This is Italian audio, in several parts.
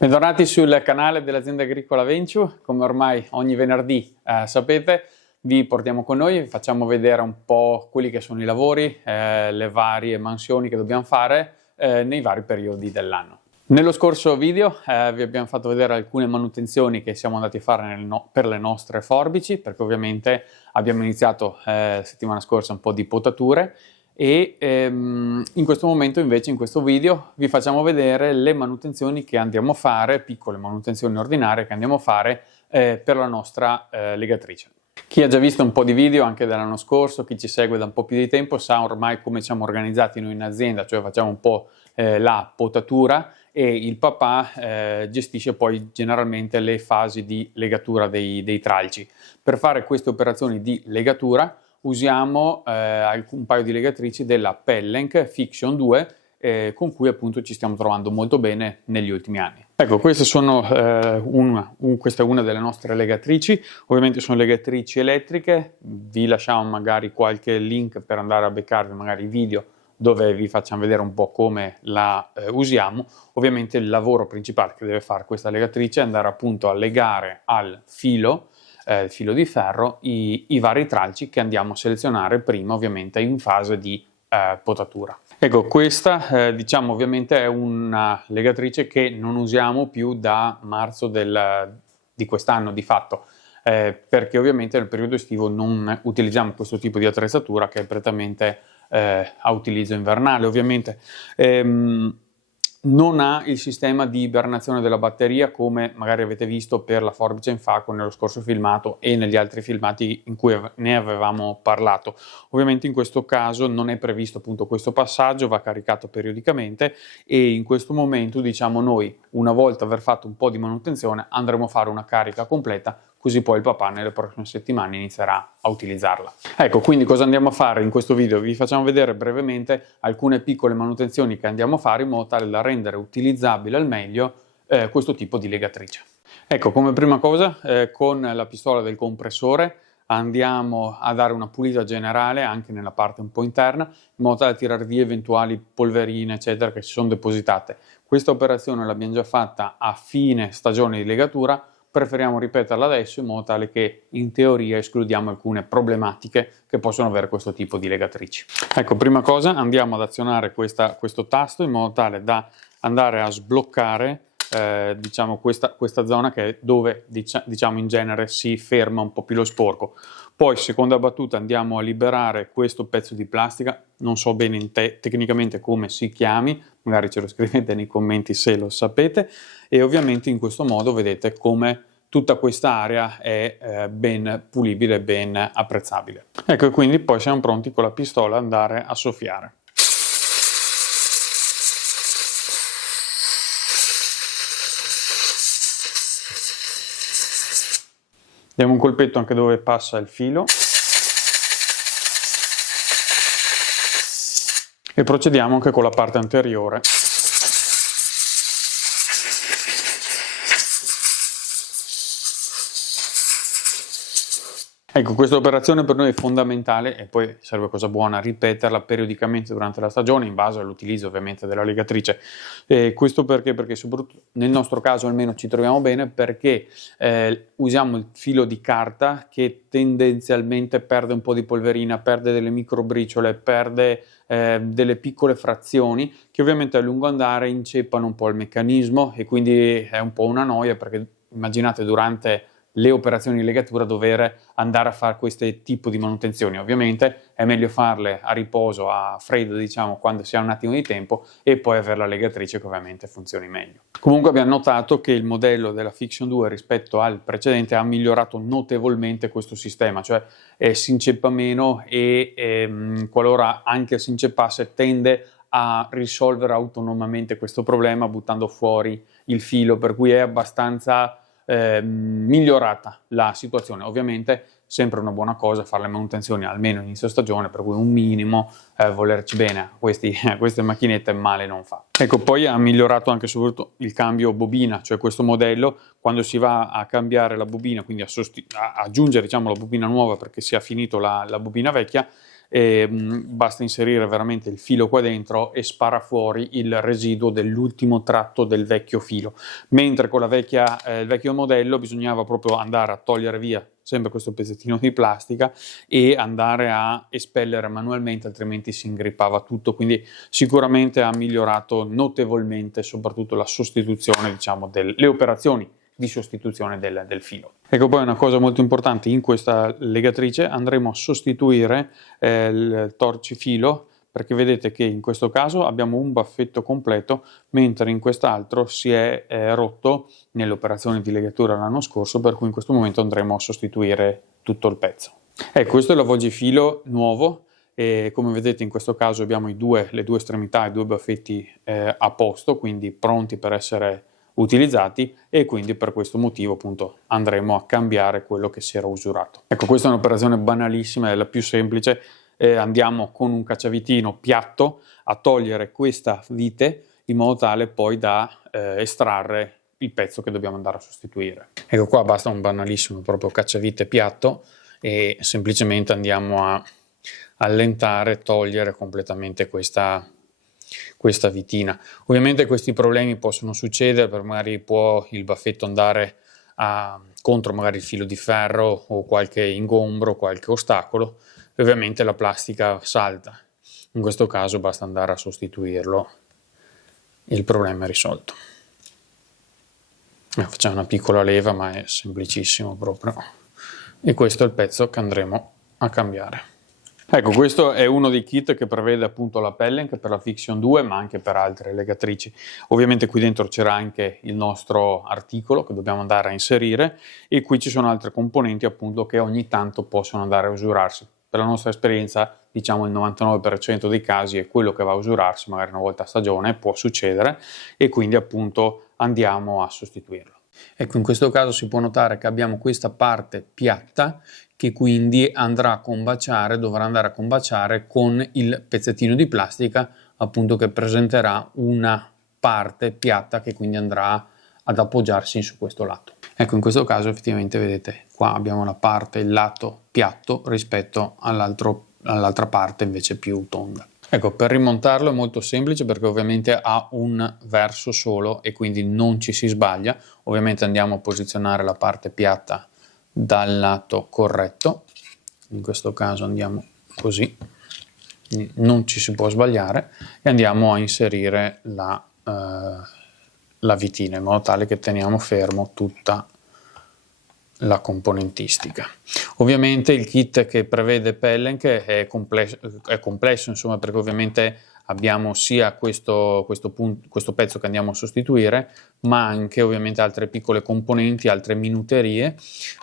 Bentornati sul canale dell'azienda agricola Venture. Come ormai ogni venerdì sapete, vi portiamo con noi, vi facciamo vedere un po' quelli che sono i lavori, le varie mansioni che dobbiamo fare nei vari periodi dell'anno. Nello scorso video vi abbiamo fatto vedere alcune manutenzioni che siamo andati a fare per le nostre forbici, perché ovviamente abbiamo iniziato settimana scorsa un po' di potature e in questo momento invece in questo video vi facciamo vedere le manutenzioni che andiamo a fare, piccole manutenzioni ordinarie che andiamo a fare per la nostra legatrice. Chi ha già visto un po' di video anche dell'anno scorso, chi ci segue da un po' più di tempo sa ormai come siamo organizzati noi in azienda, cioè facciamo un po' la potatura e il papà gestisce poi generalmente le fasi di legatura dei tralci. Per fare queste operazioni di legatura usiamo un paio di legatrici della Pellenc Fiction 2 con cui appunto ci stiamo trovando molto bene negli ultimi anni. Ecco, queste sono questa è una delle nostre legatrici, ovviamente sono legatrici elettriche, vi lasciamo magari qualche link per andare a beccarvi magari i video dove vi facciamo vedere un po' come la usiamo. Ovviamente il lavoro principale che deve fare questa legatrice è andare appunto a legare al filo di ferro i vari tralci che andiamo a selezionare prima ovviamente in fase di potatura. Ecco, questa diciamo ovviamente è una legatrice che non usiamo più da marzo di quest'anno di fatto, perché ovviamente nel periodo estivo non utilizziamo questo tipo di attrezzatura che è prettamente a utilizzo invernale. Ovviamente non ha il sistema di ibernazione della batteria come magari avete visto per la forbice Infaco nello scorso filmato e negli altri filmati in cui ne avevamo parlato. Ovviamente in questo caso non è previsto appunto questo passaggio, va caricato periodicamente e in questo momento diciamo noi una volta aver fatto un po' di manutenzione andremo a fare una carica completa, così poi il papà nelle prossime settimane inizierà a utilizzarla. Ecco, quindi cosa andiamo a fare in questo video? Vi facciamo vedere brevemente alcune piccole manutenzioni che andiamo a fare in modo tale da rendere utilizzabile al meglio questo tipo di legatrice. Ecco, come prima cosa con la pistola del compressore andiamo a dare una pulita generale anche nella parte un po' interna in modo tale da tirare via eventuali polverine eccetera che si sono depositate. Questa operazione l'abbiamo già fatta a fine stagione di legatura, preferiamo ripeterla adesso in modo tale che in teoria escludiamo alcune problematiche che possono avere questo tipo di legatrici. Ecco, prima cosa andiamo ad azionare questo tasto in modo tale da andare a sbloccare diciamo questa zona che è dove diciamo in genere si ferma un po' più lo sporco. Poi seconda battuta andiamo a liberare questo pezzo di plastica, non so bene tecnicamente come si chiami, magari ce lo scrivete nei commenti se lo sapete, e ovviamente in questo modo vedete come tutta questa area è ben pulibile, ben apprezzabile. Ecco, e quindi poi siamo pronti con la pistola ad andare a soffiare. Diamo un colpetto anche dove passa il filo e procediamo anche con la parte anteriore. Ecco, questa operazione per noi è fondamentale e poi serve cosa buona ripeterla periodicamente durante la stagione in base all'utilizzo ovviamente della legatrice. Questo perché? Perché soprattutto nel nostro caso almeno ci troviamo bene perché usiamo il filo di carta che tendenzialmente perde un po' di polverina, perde delle micro briciole, perde delle piccole frazioni che ovviamente a lungo andare inceppano un po' il meccanismo e quindi è un po' una noia perché immaginate durante le operazioni di legatura dover andare a fare questo tipo di manutenzioni. Ovviamente è meglio farle a riposo, a freddo diciamo quando si ha un attimo di tempo e poi avere la legatrice che ovviamente funzioni meglio. Comunque abbiamo notato che il modello della Fiction 2 rispetto al precedente ha migliorato notevolmente questo sistema, cioè si inceppa meno e qualora anche si inceppasse tende a risolvere autonomamente questo problema buttando fuori il filo, per cui è abbastanza migliorata la situazione. Ovviamente sempre una buona cosa fare le manutenzioni almeno inizio stagione, per cui un minimo volerci bene a queste macchinette male non fa. Ecco, poi ha migliorato anche soprattutto il cambio bobina, cioè questo modello quando si va a cambiare la bobina, quindi a aggiungere diciamo la bobina nuova perché si è finito la bobina vecchia, e basta inserire veramente il filo qua dentro e spara fuori il residuo dell'ultimo tratto del vecchio filo, mentre con il vecchio modello bisognava proprio andare a togliere via sempre questo pezzettino di plastica e andare a espellere manualmente, altrimenti si ingrippava tutto, quindi sicuramente ha migliorato notevolmente soprattutto la sostituzione, diciamo, le operazioni di sostituzione del filo. Ecco, poi una cosa molto importante: in questa legatrice andremo a sostituire il torcifilo, perché vedete che in questo caso abbiamo un baffetto completo, mentre in quest'altro si è rotto nelle operazioni di legatura l'anno scorso, per cui in questo momento andremo a sostituire tutto il pezzo. Ecco, questo è l'avvolgifilo nuovo e come vedete in questo caso abbiamo le due estremità, i due baffetti a posto, quindi pronti per essere utilizzati, e quindi per questo motivo appunto andremo a cambiare quello che si era usurato. Ecco, questa è un'operazione banalissima, è la più semplice. Andiamo con un cacciavitino piatto a togliere questa vite in modo tale poi da estrarre il pezzo che dobbiamo andare a sostituire. Ecco, qua basta un banalissimo proprio cacciavite piatto e semplicemente andiamo a allentare, togliere completamente questa vitina. Ovviamente questi problemi possono succedere, per magari può il baffetto andare contro magari il filo di ferro o qualche ingombro, qualche ostacolo, e ovviamente la plastica salta. In questo caso basta andare a sostituirlo e il problema è risolto. Facciamo una piccola leva, ma è semplicissimo proprio, e questo è il pezzo che andremo a cambiare. Ecco, questo è uno dei kit che prevede appunto la Pellenc per la Fixion 2, ma anche per altre legatrici. Ovviamente qui dentro c'era anche il nostro articolo che dobbiamo andare a inserire, e qui ci sono altre componenti appunto che ogni tanto possono andare a usurarsi. Per la nostra esperienza, diciamo il 99% dei casi è quello che va a usurarsi, magari una volta a stagione, può succedere, e quindi appunto andiamo a sostituirlo. Ecco, in questo caso si può notare che abbiamo questa parte piatta che quindi dovrà andare a combaciare con il pezzettino di plastica appunto che presenterà una parte piatta che quindi andrà ad appoggiarsi su questo lato. Ecco, in questo caso effettivamente vedete qua abbiamo il lato piatto rispetto all'altra parte invece più tonda. Ecco, per rimontarlo è molto semplice perché ovviamente ha un verso solo e quindi non ci si sbaglia. Ovviamente andiamo a posizionare la parte piatta dal lato corretto, in questo caso andiamo così, non ci si può sbagliare, e andiamo a inserire la vitina in modo tale che teniamo fermo tutta la componentistica. Ovviamente il kit che prevede Pellenc è complesso insomma, perché ovviamente abbiamo sia questo pezzo che andiamo a sostituire, ma anche ovviamente altre piccole componenti, altre minuterie,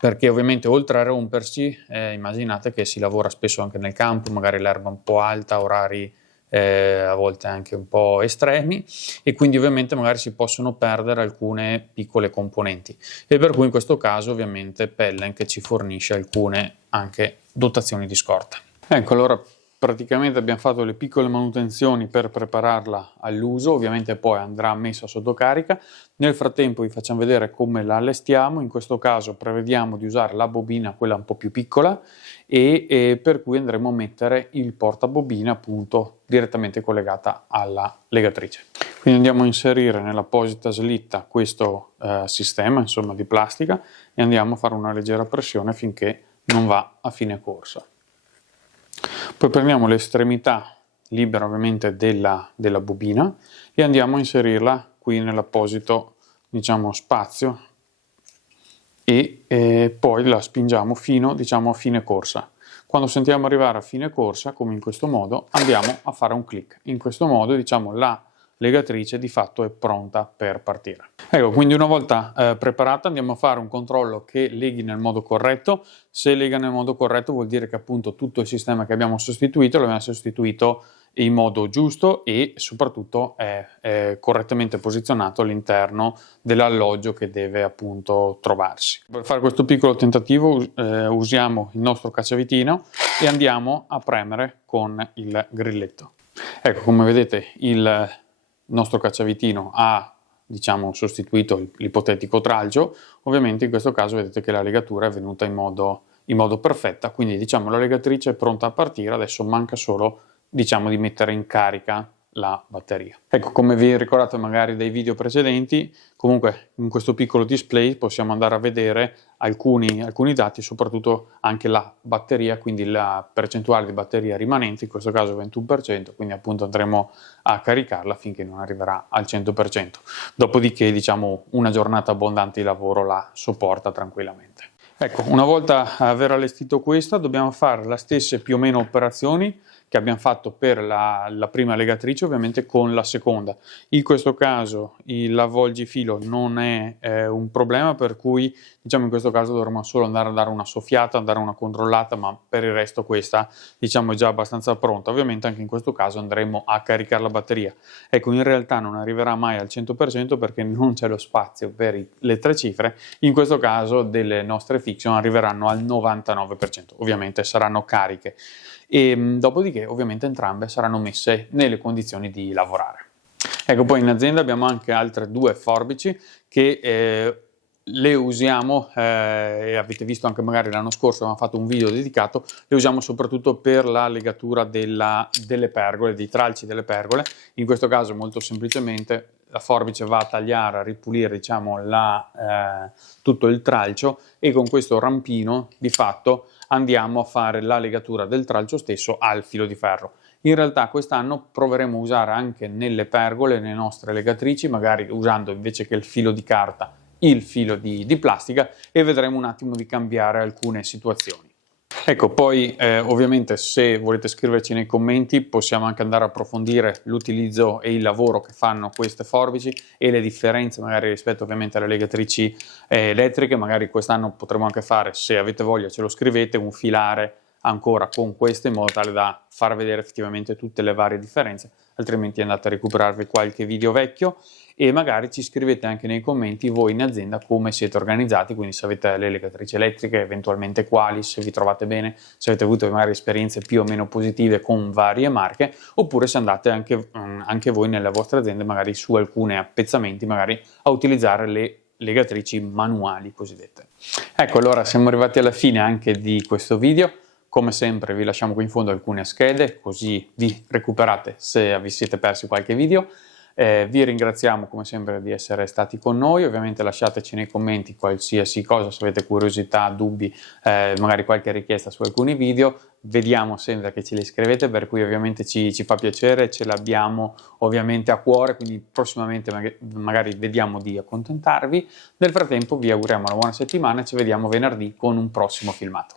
perché ovviamente oltre a rompersi, immaginate che si lavora spesso anche nel campo, magari l'erba un po' alta, orari a volte anche un po' estremi, e quindi ovviamente magari si possono perdere alcune piccole componenti, e per cui in questo caso ovviamente Pellenc ci fornisce alcune anche dotazioni di scorta. Ecco, allora praticamente abbiamo fatto le piccole manutenzioni per prepararla all'uso, ovviamente poi andrà messa sotto carica. Nel frattempo vi facciamo vedere come la allestiamo. In questo caso prevediamo di usare la bobina, quella un po' più piccola, e per cui andremo a mettere il portabobina appunto direttamente collegata alla legatrice. Quindi andiamo a inserire nell'apposita slitta questo sistema insomma di plastica e andiamo a fare una leggera pressione finché non va a fine corsa. Poi prendiamo l'estremità libera ovviamente della bobina e andiamo a inserirla qui nell'apposito, diciamo, spazio, e poi la spingiamo fino, diciamo, a fine corsa. Quando sentiamo arrivare a fine corsa, come in questo modo, andiamo a fare un clic. In questo modo, diciamo, la legatrice di fatto è pronta per partire. Ecco, quindi una volta preparata andiamo a fare un controllo che leghi nel modo corretto. Se lega nel modo corretto vuol dire che appunto tutto il sistema che abbiamo sostituito l'abbiamo sostituito in modo giusto e soprattutto è correttamente posizionato all'interno dell'alloggio che deve appunto trovarsi. Per fare questo piccolo tentativo usiamo il nostro cacciavitino e andiamo a premere con il grilletto. Ecco, come vedete il nostro cacciavitino ha, diciamo, sostituito l'ipotetico tralcio. Ovviamente in questo caso vedete che la legatura è venuta in modo in modo perfetta, quindi diciamo la legatrice è pronta a partire, adesso manca solo diciamo di mettere in carica la batteria. Ecco, come vi ricordate magari dai video precedenti, comunque in questo piccolo display possiamo andare a vedere alcuni dati, soprattutto anche la batteria, quindi la percentuale di batteria rimanente, in questo caso 21%, quindi appunto andremo a caricarla finché non arriverà al 100%. Dopodiché diciamo una giornata abbondante di lavoro la sopporta tranquillamente. Ecco, una volta aver allestito questa, dobbiamo fare le stesse più o meno operazioni che abbiamo fatto per la prima legatrice, ovviamente con la seconda. In questo caso l'avvolgifilo non è un problema, per cui diciamo in questo caso dovremo solo andare a dare una soffiata, dare una controllata, ma per il resto questa diciamo è già abbastanza pronta. Ovviamente anche in questo caso andremo a caricare la batteria. Ecco, in realtà non arriverà mai al 100% perché non c'è lo spazio per le 3 cifre. In questo caso delle nostre fiction arriveranno al 99%, ovviamente saranno cariche. E dopodiché ovviamente entrambe saranno messe nelle condizioni di lavorare. Ecco, poi in azienda abbiamo anche altre 2 forbici che le usiamo, e avete visto anche magari l'anno scorso abbiamo fatto un video dedicato, le usiamo soprattutto per la legatura delle pergole, dei tralci delle pergole. In questo caso molto semplicemente la forbice va a tagliare, a ripulire diciamo tutto il tralcio, e con questo rampino di fatto andiamo a fare la legatura del tralcio stesso al filo di ferro. In realtà quest'anno proveremo a usare anche nelle pergole le nostre legatrici, magari usando invece che il filo di carta il filo di plastica, e vedremo un attimo di cambiare alcune situazioni. Ecco, poi ovviamente se volete scriverci nei commenti possiamo anche andare a approfondire l'utilizzo e il lavoro che fanno queste forbici e le differenze magari rispetto ovviamente alle legatrici elettriche. Magari quest'anno potremo anche fare, se avete voglia ce lo scrivete, un filare ancora con queste in modo tale da far vedere effettivamente tutte le varie differenze, altrimenti andate a recuperarvi qualche video vecchio e magari ci scrivete anche nei commenti voi in azienda come siete organizzati, quindi se avete le legatrici elettriche, eventualmente quali, se vi trovate bene, se avete avuto magari esperienze più o meno positive con varie marche, oppure se andate anche voi nelle vostre aziende magari su alcuni appezzamenti magari a utilizzare le legatrici manuali cosiddette. Ecco, allora siamo arrivati alla fine anche di questo video. Come sempre vi lasciamo qui in fondo alcune schede, così vi recuperate se vi siete persi qualche video. Vi ringraziamo come sempre di essere stati con noi, ovviamente lasciateci nei commenti qualsiasi cosa, se avete curiosità, dubbi, magari qualche richiesta su alcuni video, vediamo sempre che ce li scrivete, per cui ovviamente ci fa piacere, ce l'abbiamo ovviamente a cuore, quindi prossimamente magari vediamo di accontentarvi. Nel frattempo vi auguriamo una buona settimana e ci vediamo venerdì con un prossimo filmato.